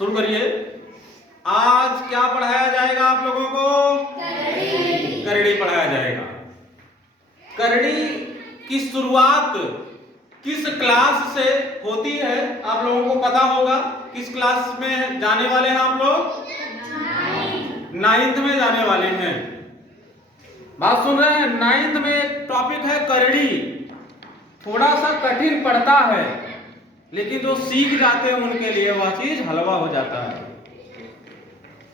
शुरू करिए। आज क्या पढ़ाया जाएगा आप लोगों को? करड़ी पढ़ाया जाएगा। करड़ी की शुरुआत किस क्लास से होती है आप लोगों को पता होगा? किस क्लास में जाने वाले हैं आप लोग? 9th में जाने वाले हैं। बात सुन रहे हैं? 9th में एक टॉपिक है करड़ी। थोड़ा सा कठिन पड़ता है, लेकिन जो सीख जाते हैं उनके लिए वह चीज हलवा हो जाता है।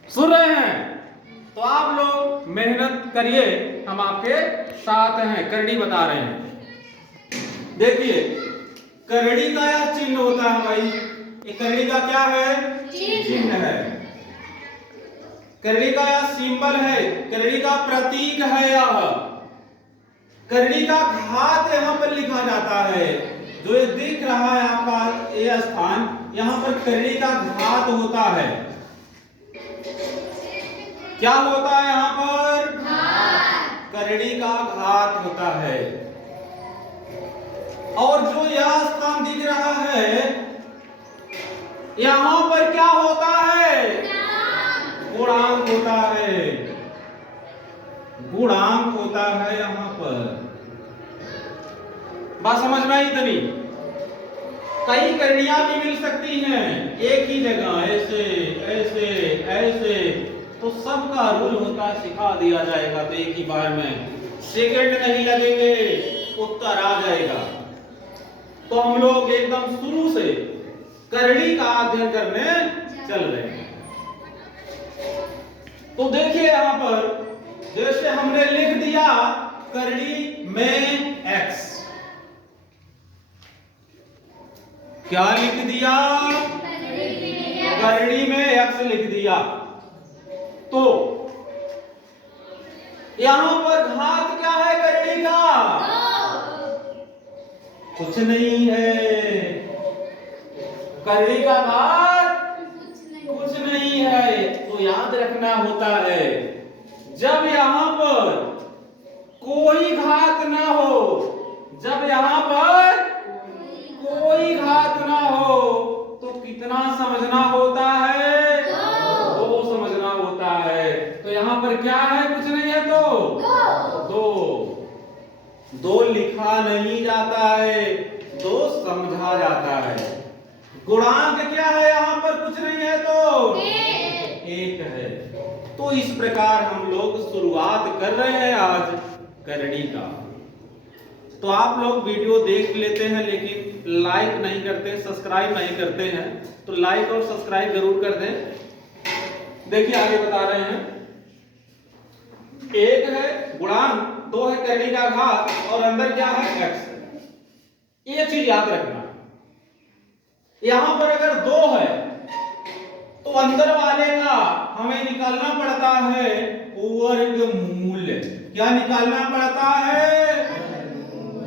सुन रहे हैं? तो आप लोग मेहनत करिए, हम आपके साथ हैं। करड़ी बता रहे हैं। देखिए, करड़ी का यह चिन्ह होता है भाई। ये करड़ी का क्या है? चिन्ह है। करड़ी का यह सिंबल है, करड़ी का प्रतीक है। यह करड़ी का घात यहां पर लिखा जाता है। जो ये दिख रहा है आपका ये स्थान, यहां पर करड़ी का घात होता है। क्या होता है यहां पर? करड़ी का घात होता है। और जो यह स्थान दिख रहा है, यहां पर क्या होता है? गुणांक होता है। गुणांक होता है यहां पर। बात समझ में आई इतनी? कई करड़ियां भी मिल सकती हैं एक ही जगह, ऐसे ऐसे ऐसे, तो सबका रूल होता है, सिखा दिया जाएगा तो एक ही बार में, सेकंड नहीं लगेंगे, उत्तर आ जाएगा। तो हम लोग एकदम शुरू से करड़ी का अध्ययन करने चल रहे हैं। तो देखिए यहां पर, जैसे हमने लिख दिया करड़ी में x, क्या लिख दिया? करड़ी में x लिख दिया। तो यहां पर घात क्या है करड़ी का? कुछ नहीं है। करड़ी का घात कुछ नहीं है। तो याद रखना होता है, जब यहां पर कोई घात ना हो, जब यहां पर कोई घात ना हो, तो कितना समझना होता है? दो समझना होता है। तो यहां पर क्या है? कुछ नहीं है तो दो लिखा नहीं जाता है, दो समझा जाता है। गुणांक क्या है? यहां पर कुछ नहीं है तो एक है। तो इस प्रकार हम लोग शुरुआत कर रहे हैं आज करड़ी का। तो आप लोग वीडियो देख लेते हैं लेकिन लाइक नहीं करते, सब्सक्राइब नहीं करते हैं, तो लाइक और सब्सक्राइब जरूर कर दें। देखिए आगे बता रहे हैं, एक है गुणांक, दो है करड़ी का घात, और अंदर क्या है? x। ये चीज याद रखना। यहां पर अगर दो है तो अंदर वाले का हमें निकालना पड़ता है वर्गमूल। क्या निकालना पड़ता है?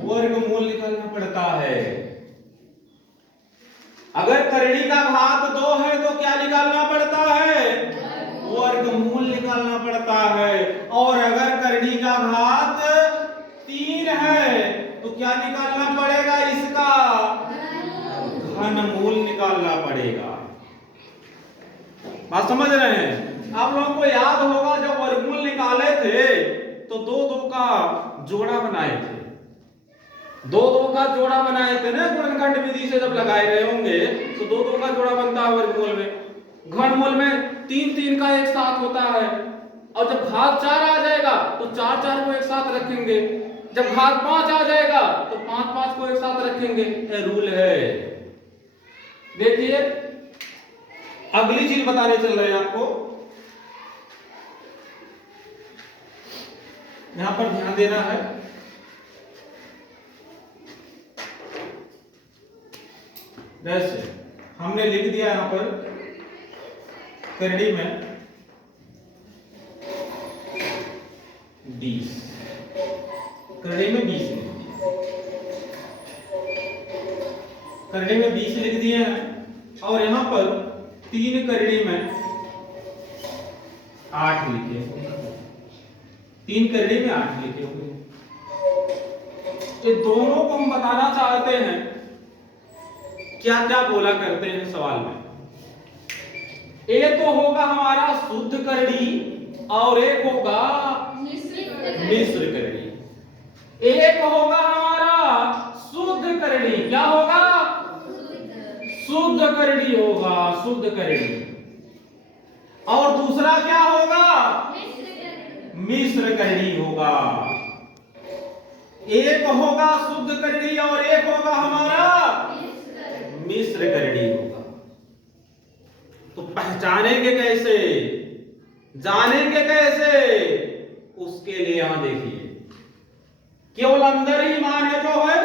वर्गमूल निकालना पड़ता है। अगर करड़ी का घात 2 है तो क्या निकालना पड़ता है? वर्गमूल निकालना पड़ता है। और अगर करड़ी का घात 3 है तो क्या निकालना पड़ेगा? इसका घनमूल निकालना पड़ेगा। बात समझ रहे हैं? आप लोगों को याद होगा जब वर्गमूल निकाले थे तो दो का जोड़ा बनाए थे। दो का जोड़ा बनाए थे ना, गुणनखंड विधि से जब लगाए गए होंगे तो दो का जोड़ा बनता है वर्गमूल में। घनमूल में 3 का एक साथ होता है। और जब घात 4 आ जाएगा तो 4 को एक साथ रखेंगे। जब घात 5 आ जाएगा तो 5 को एक साथ रखेंगे। ये रूल है। देखिए अगली चीज बताने चल रहे हैं आपको। यहां पर ध्यान देना है। जैसे हमने लिख दिया यहां पर करड़ी में 20, करड़ी में 20 लिख दिया। करड़ी में 20 लिख दिए हैं। और यहां पर 3 करड़ी में 8 लिखे, 3 करड़ी में 8 लिखे हुए। ये दोनों को हम बताना चाहते हैं क्या क्या बोला करते हैं सवाल में। एक तो होगा हमारा शुद्ध करड़ी और एक होगा मिश्र करड़ी। एक होगा हमारा शुद्ध करड़ी, क्या होगा? शुद्ध करड़ी होगा, शुद्ध करड़ी। और दूसरा क्या होगा? मिश्र करड़ी होगा। एक होगा शुद्ध करड़ी और एक होगा हमारा मिश्र करड़ी होगा। तो पहचानेंगे कैसे, जानेंगे कैसे? उसके लिए यहां देखिए, केवल अंदर ही मान है जो है,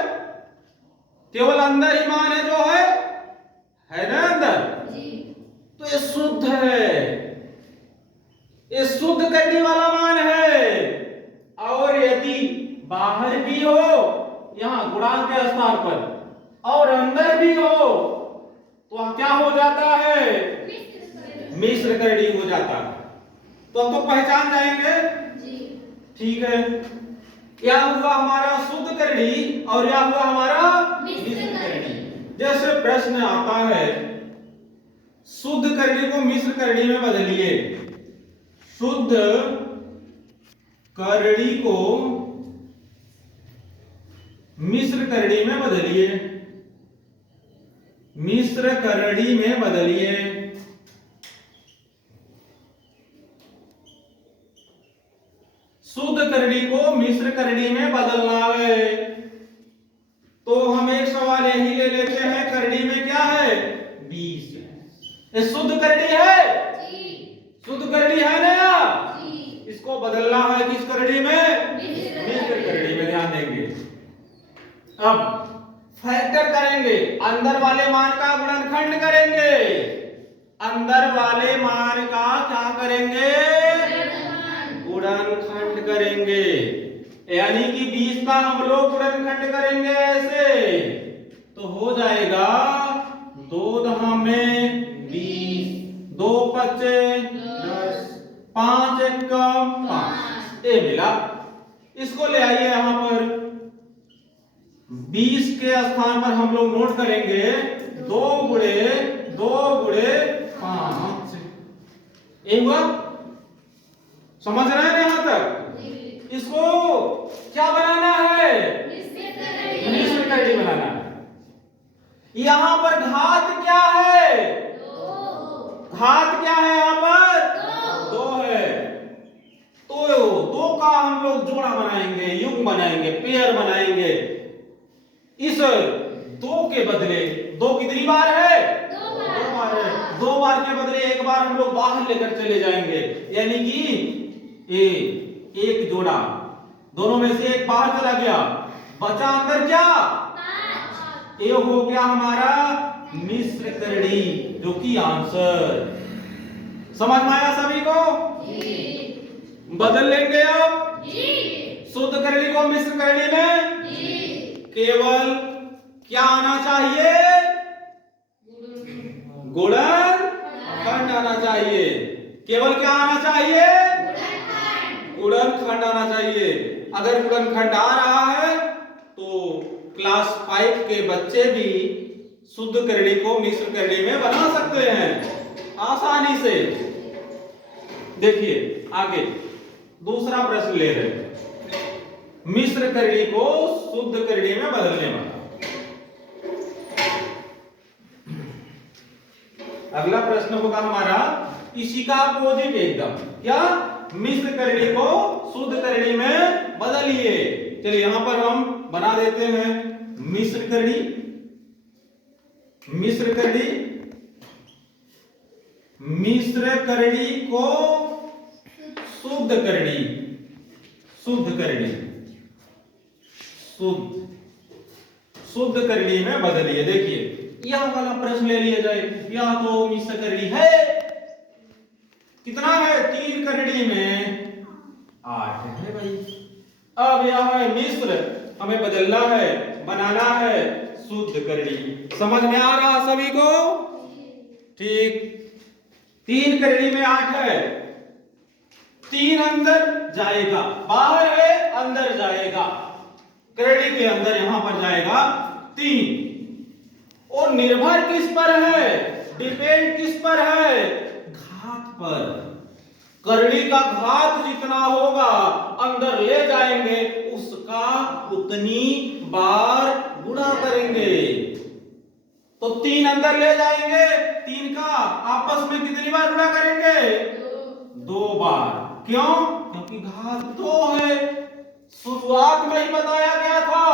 केवल अंदर ही मान है जो है ना अंदर जी। तो ये शुद्ध है, ये शुद्ध करने वाला मान है। और यदि बाहर भी हो यहां गुणांक के स्थान पर और अंदर भी हो तो क्या हो जाता है? मिश्र करड़ी हो जाता है। तो हम तो पहचान जाएंगे जी। ठीक है, क्या हुआ हमारा शुद्ध करड़ी और क्या हुआ हमारा मिश्र करड़ी। जैसे प्रश्न आता है शुद्ध करड़ी को मिश्र करड़ी में बदलिए, शुद्ध करड़ी को मिश्र करड़ी में बदलिए, मिश्र करड़ी में बदलिए। शुद्ध करड़ी को मिश्र करड़ी में बदलना है तो हम एक सवाल यही ले लेते हैं, करड़ी में क्या है? 20 है। ये शुद्ध करड़ी है जी। शुद्ध करड़ी है ना जी। इसको बदलना है किस करड़ी में? मिश्र करड़ी में। ध्यान देंगे, अब फैक्टर करेंगे, अंदर वाले मान का गुणनखंड करेंगे, अंदर वाले मान का क्या करेंगे? गुणनखंड करेंगे। यानी कि 20 का हम लोग गुणनखंड करेंगे ऐसे, तो हो जाएगा 2 दहा में 20, 2 पच्चे 10, 5 एकम 5, ये मिला। इसको ले आइए यहां पर, 20 के स्थान पर हम लोग नोट करेंगे 2 गुणे 5। ये हुआ, समझ रहे हैं यहां तक? इसको क्या बनाना है? मिश्र करड़ी बनाना है। यहां पर घात क्या है? 2। घात क्या है यहां पर? 2 है। तो 2 का हम लोग जोड़ा बनाएंगे, युग्म बनाएंगे, पेयर बनाएंगे। इस 2 के बदले 2 कितनी बार है? 2 बार है। 2 बार के बदले एक बार हम लोग बाहर लेकर चले जाएंगे, यानी कि एक जोड़ा, दोनों में से एक बाहर चला गया, बचा अंदर क्या? 5। ये हो गया हमारा मिश्र करड़ी, जो कि आंसर। समझ में आया सभी को जी। बदल लेंगे अब जी। शुद्ध करड़ी को मिश्र करड़ी में जी। केवल क्या आना चाहिए? गुणनखंड आना चाहिए। केवल क्या आना चाहिए? गुणनखंड आना चाहिए। अगर गुणनखंड आ रहा है तो क्लास 5 के बच्चे भी शुद्ध करड़ी को मिश्र करड़ी में बना सकते हैं आसानी से। देखिए आगे दूसरा प्रश्न ले रहे हैं, मिश्र करड़ी को शुद्ध करड़ी में बदलने वाला। अगला प्रश्न होगा हमारा इसी का अपोजिट एकदम, क्या? मिश्र करड़ी को शुद्ध करड़ी में बदलिए। चलिए यहां पर हम बना देते हैं मिश्र करड़ी, मिश्र करड़ी, मिश्र करड़ी को शुद्ध करड़ी, शुद्ध करड़ी, शुद्ध करड़ी में बदलिए। देखिए यह वाला प्रश्न ले लिया जाए, यह तो मिश्र करड़ी है, कितना है? 3 करड़ी में 8 है भाई। अब यह है मिश्र, हमें बदलना है, बनाना है शुद्ध करड़ी। समझ में आ रहा सभी को? ठीक, 3 करड़ी में 8 है, 3 अंदर जाएगा, बाहर है अंदर जाएगा, करड़ी के अंदर यहां पर जाएगा 3। और निर्भर किस पर है? डिपेंड किस पर है? घात पर। करड़ी का घात जितना होगा अंदर ले जाएंगे, उसका उतनी बार गुणा करेंगे। तो 3 अंदर ले जाएंगे, 3 का आपस में कितनी बार गुणा करेंगे? 2 बार। क्यों? क्योंकि घात 2 है। शुरुआत में ही बताया गया था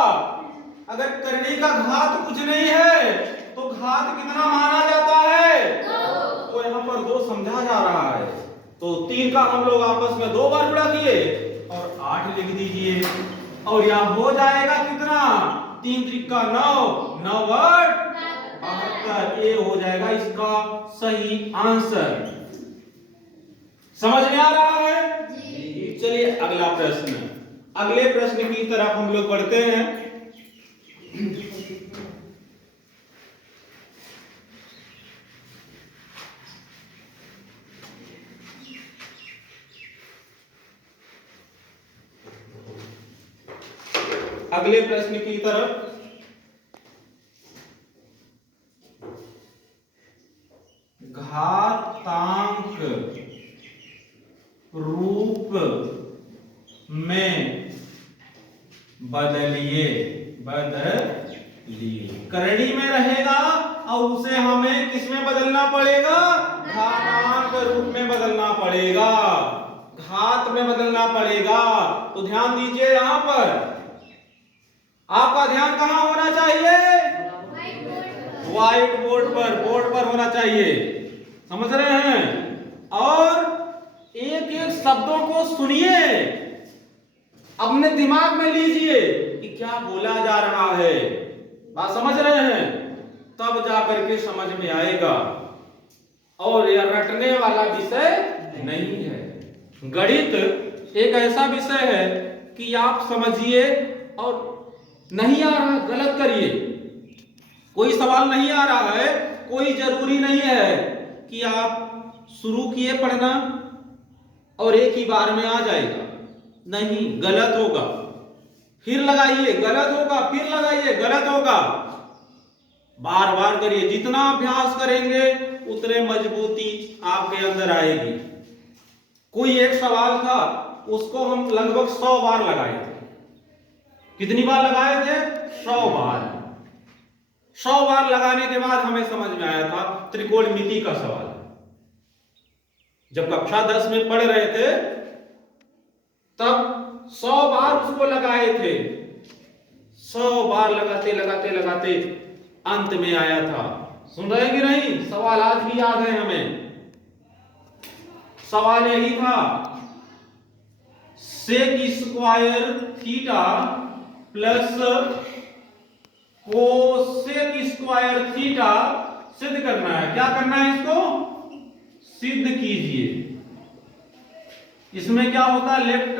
अगर करड़ी का घात कुछ नहीं है तो घात कितना माना जाता है? 2। तो यहाँ पर 2 समझा जा रहा है। तो 3 का हम लोग आपस में 2 बार गुणा किए और 8 लिख दीजिए। और यहाँ हो जाएगा कितना? 3 त्रिका 9, 9 8 72। ये हो जाएगा इसका सही आंसर। समझ में आ रहा है जी? चलिए अगला प्रश्न। अगले प्रश्न की तरफ हम लोग बढ़ते हैं। अगले प्रश्न की तरफ। घातांक रूप में बदलिए। करड़ी में रहेगा और उसे हमें किस में बदलना पड़ेगा? घातांक रूप में बदलना पड़ेगा, घात में बदलना पड़ेगा। तो ध्यान दीजिए, यहां पर आपका ध्यान कहां होना चाहिए? व्हाइट बोर्ड पर होना चाहिए। समझ रहे हैं? और एक एक शब्दों को सुनिए, अपने दिमाग में लीजिए कि क्या बोला जा रहा है। बात समझ रहे हैं? तब जाकर के समझ में आएगा। और यह रटने वाला विषय नहीं है। गणित एक ऐसा विषय है कि आप समझिए और नहीं आ रहा गलत करिए। कोई सवाल नहीं आ रहा है, कोई जरूरी नहीं है कि आप शुरू किए पढ़ना और एक ही बार में आ जाएगा। नहीं, गलत होगा, फिर लगाइए, गलत होगा, फिर लगाइए, गलत होगा। बार बार करिए। जितना अभ्यास करेंगे उतने मजबूती आपके अंदर आएगी। कोई एक सवाल था, उसको हम लगभग 100 बार लगाए थे। कितनी बार लगाए थे? 100 बार। 100 बार लगाने के बाद हमें समझ में आया था त्रिकोणमिति का सवाल। जब कक्षा 10 में पढ़ रहे थे तब 100 बार उसको लगाए थे। 100 बार लगाते लगाते लगाते अंत में आया था। सुन रहे कि नहीं? सवाल आज भी याद है हमें। सवाल यही था, sec square theta plus cosec square theta सिद्ध करना है। क्या करना है? इसको सिद्ध कीजिए। इसमें क्या होता है? लेफ्ट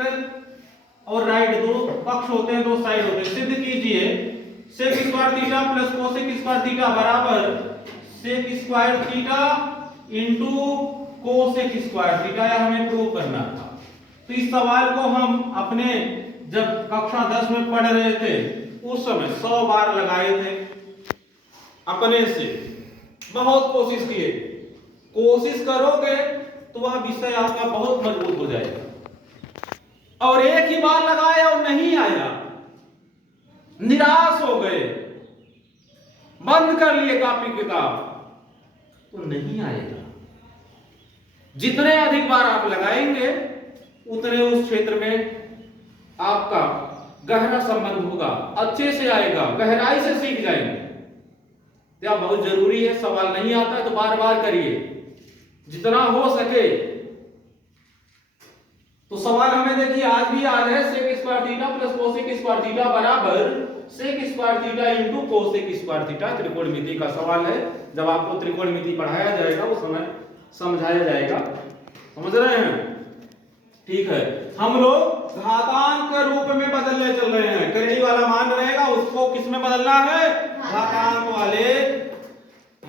और राइट दो पक्ष होते हैं, दो साइड होते हैं। सिद्ध कीजिए sec square theta plus cosec square theta बराबर sec square theta into cosec square theta. यह हमें प्रूव करना था। तो इस सवाल को हम अपने जब कक्षा 10 में पढ़ रहे थे उस समय 100 बार लगाए थे अपने से। बहुत कोशिश किए। कोशिश करोगे तो वह विषय आपका बहुत मजबूत हो जाएगा। और एक ही बार लगाए और नहीं आया, निराश हो गए, बंद कर लिए कॉपी किताब, तो नहीं आएगा। जितने अधिक बार आप लगाएंगे उतने उस क्षेत्र में आपका गहरा संबंध होगा, अच्छे से आएगा, गहराई से सीख जाएंगे। यह बहुत जरूरी है। सवाल नहीं आता है तो बार बार करिए जितना हो सके। तो सवाल हमें देखिए आज भी याद है, sec square theta plus cosec square theta बराबर sec square theta into cosec square theta. त्रिकोणमिति का सवाल है। जब आपको त्रिकोणमिति पढ़ाया जाएगा उस समय समझाया जाएगा। समझ रहे हैं? ठीक है। हम लोग घातांक रूप में बदलने चल रहे हैं। करड़ी वाला मान रहेगा, उसको किस में बदलना है? घातांक वाले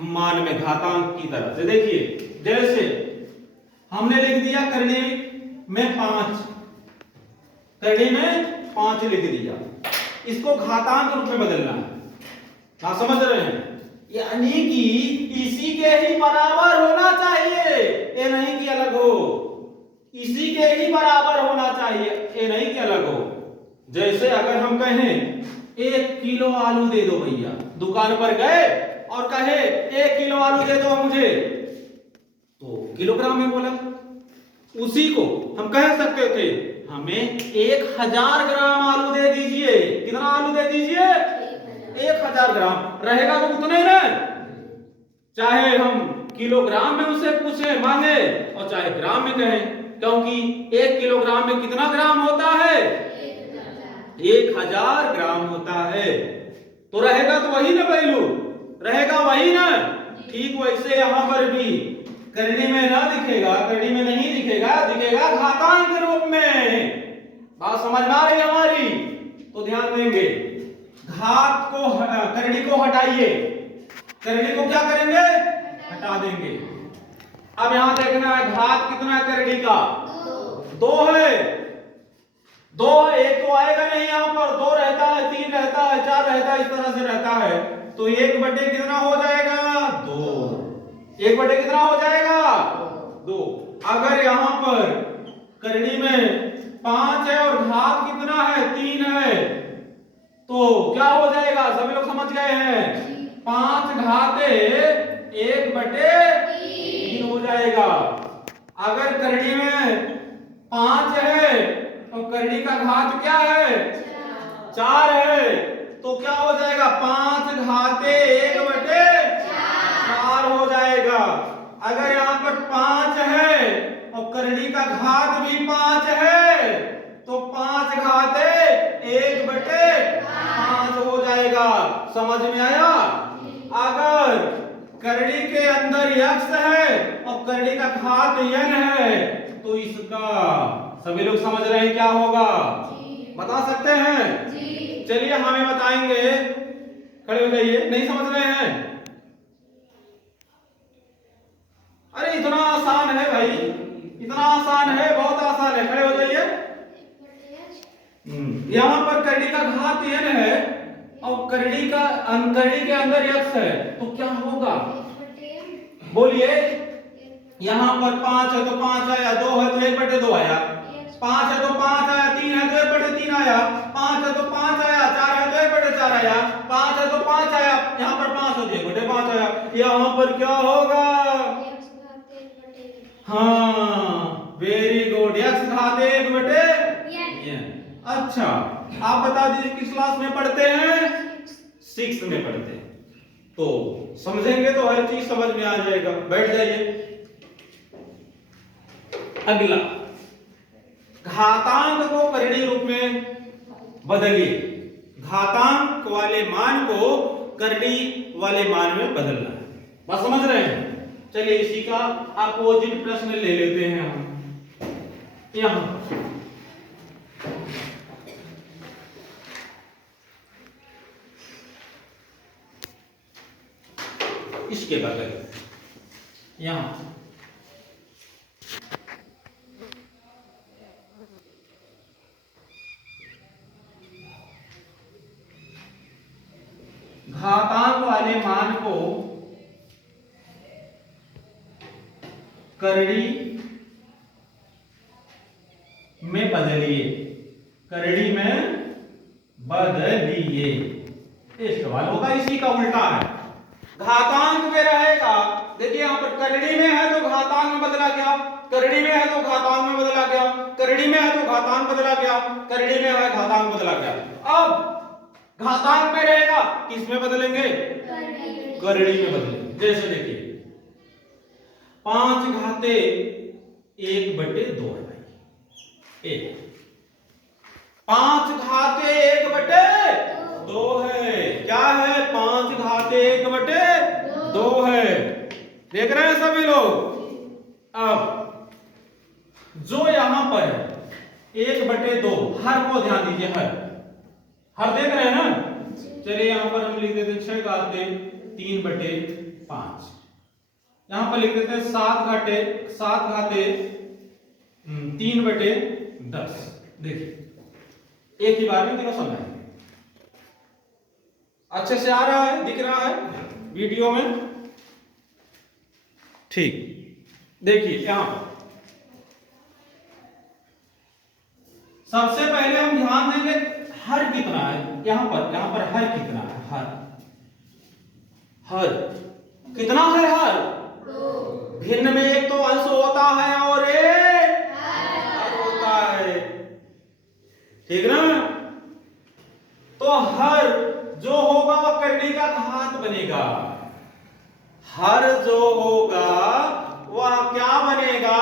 मान में, घातांक की तरफ से। देखिए जैसे हमने लिख दिया करड़ी में 5, करड़ी में 5 लिख दिया, इसको घातांक रूप में बदलना है। हाँ, समझ रहे हैं? यानी कि इसी के ही बराबर होना चाहिए। ये नहीं कि इसी के ही बराबर होना चाहिए, ये नहीं कि अलग हो। जैसे अगर हम कहें 1 किलो आलू दे दो भैया, दुकान पर गए और कहे 1 किलो आलू दे दो मुझे, तो किलोग्राम में बोला। उसी को हम कह सकते थे हमें 1000 ग्राम आलू दे दीजिए। कितना आलू दे दीजिए? 1000 ग्राम। रहेगा तो उतना ही ना, चाहे हम किलोग्राम में उसे पूछे मांगे और चाहे ग्राम में कहें, क्योंकि 1 किलोग्राम में कितना ग्राम होता है? 1000 ग्राम होता है। तो रहेगा तो वही ना वैल्यू, रहेगा वही ना। ठीक वैसे यहां पर भी करनी में ना दिखेगा, करनी में नहीं दिखेगा, दिखेगा घातांक के रूप में। बात समझ में आ रही है हमारी? तो ध्यान देंगे, घात को करनी को हटाइए, करनी को क्या करेंगे? हटा देंगे। अब यहां देखना है घात कितना है करनी का? 2 है। 2 है, एक तो आएगा नहीं यहां पर, 2 रहता है, 3 रहता है, 4 रहता है, इस तरह से रहता है। तो 1 बटे कितना हो जाएगा? 2। 1 बटे कितना हो जाएगा? 2। अगर यहां पर करनी में 5 है और घात कितना है? 3 है, तो क्या हो जाएगा? सभी लोग समझ गए हैं? 5 घाते 1 बटे 3 हो जाएगा। अगर करनी में 5 है तो करनी का घात क्या है? 4 है, तो क्या हो जाएगा? 5 घाते 1 बटे 4 हो जाएगा। अगर यहां पर 5 है और करनी का घात भी 5 है, तो 5 घाते 1 बटे 5 हो जाएगा। समझ में आया? अगर करनी के अंदर x है और करनी का घात n है, तो इसका सभी लोग समझ रहे हैं क्या होगा? बता सकते हैं? चलिए हमें बताएंगे, खड़े हो जाइए। नहीं समझ रहे हैं? अरे इतना आसान है भाई, इतना आसान है, बहुत आसान है। खड़े हो जाइए। यहां पर करनी का घात n है और करनी के अंदर x है, तो क्या होगा? बोलिए। यहां पर 5 है तो 5 आया, 2 है तो 1 बटे 2 आया, 5 है तो 5 आया, 3 है तो 1 बटे 3 आया, 5 है तो 5 आया, 4 है तो 1 बटे 4 आया, 5 है तो 5 आया, यहां पर 5 हो तो 1 बटे 5 आया। यहां पर क्या होगा? हाँ, वेरी गुड, x घात 1 बटे n। अच्छा, आप बता दीजिए किस क्लास में पढ़ते हैं? 6 में पढ़ते हैं। तो समझेंगे तो हर चीज समझ में आ जाएगा। बैठ जाइए। अगला, घातांक को करनी रूप में बदलिए। घातांक वाले मान को करनी वाले मान में बदलना है। बात समझ रहे हैं? चलिए इसी का अपोजिट प्रश्न ले लेते हैं हम। यहां इसके बगल यहां घातांक वाले मान को करनी में बदलिए, करनी में बदलिए। ये सवाल होगा, इसी का उल्टा है। घातांक में रहेगा, देखिए यहां पर करनी में है तो घातांक में बदला गया, करनी में है तो घातांक में बदला गया, करनी में है तो घातांक बदला गया, करनी में है घातांक बदला गया। अब घातांक में रहेगा, किस में बदलेंगे? करनी में बदलेंगे। जैसे देखिए 5 घाते 1 बटे 2 है भाई, 5 घाते 1 बटे 2 है। क्या है? 5 घाते 1 बटे 2 है। देख रहे हैं सभी लोग? अब जो यहां पर है 1 बटे 2, हर को ध्यान दीजिए, हर देख रहे हैं ना? चलिए यहां पर हम लिख देते 6 घाते 3 बटे 5। यहां पर लिख देते 7 घाते 3 बटे 10। देखिए एक ही बार में तीनों समझाएंगे। अच्छे से आ रहा है, दिख रहा है वीडियो में? ठीक, देखिए यहां पर सबसे पहले हम ध्यान देंगे हर कितना है। यहां पर हर कितना है। हर कितना है? हर भिन्न में एक तो अंश होता है और एक हर होता है, ठीक ना। तो हर जो होगा वह करड़ी का घात बनेगा। हर जो होगा वह क्या बनेगा?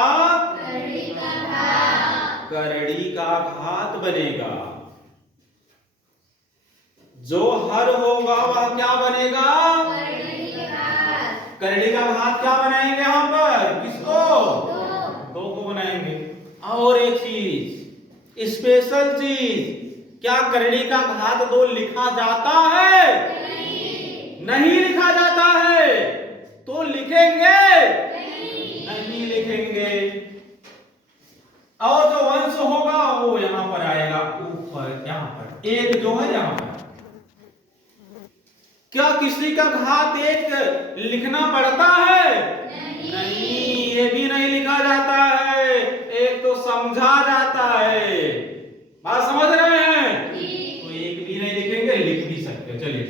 करड़ी का घात बनेगा। जो हर होगा वह क्या बनेगा? करड़ी का घात क्या बनाएंगे यहां पर? किसको? दो को बनाएंगे। और एक चीज, स्पेशल चीज, क्या करड़ी का घात 2 लिखा जाता है? नहीं लिखा जाता है। तो लिखेंगे? नहीं लिखेंगे। और जो वंश होगा वो यहां पर आएगा ऊपर, यहां पर एक जो है यहां पर। क्या किसी का घात 1 लिखना पड़ता है? नहीं, ये भी नहीं लिखा जाता है। एक तो समझा जाता है। बात समझ रहे हैं? तो एक भी नहीं लिखेंगे, लिख भी सकते। चलिए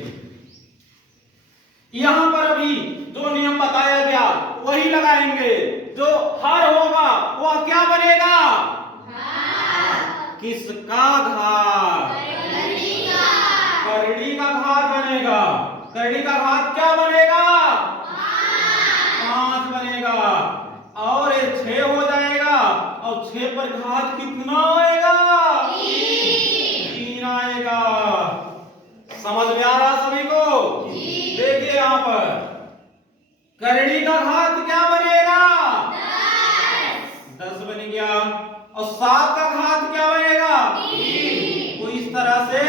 यहां पर अभी जो नियम बताया गया वही लगाएंगे। जो हर होगा वह क्या बनेगा? किसका घात? करड़ी का घात बनेगा। करड़ी का घात क्या बनेगा? 5 बनेगा। और ये 6 हो जाएगा। और 6 पर घात कितना आएगा? 3 आएगा। समझ में आ रहा सभी को? देखिए यहां पर करड़ी का घात क्या बनेगा? 10 बन गया। और 7 का घात क्या बनेगा? 3। तो इस तरह से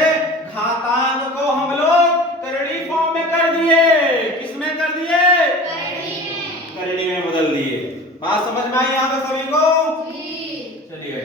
घातांक को हम लोग करड़ी फॉर्म में कर दिए। किसमें कर दिए? करड़ी में बदल दिए। बात समझ में आई यहां तक सभी को? चलिए।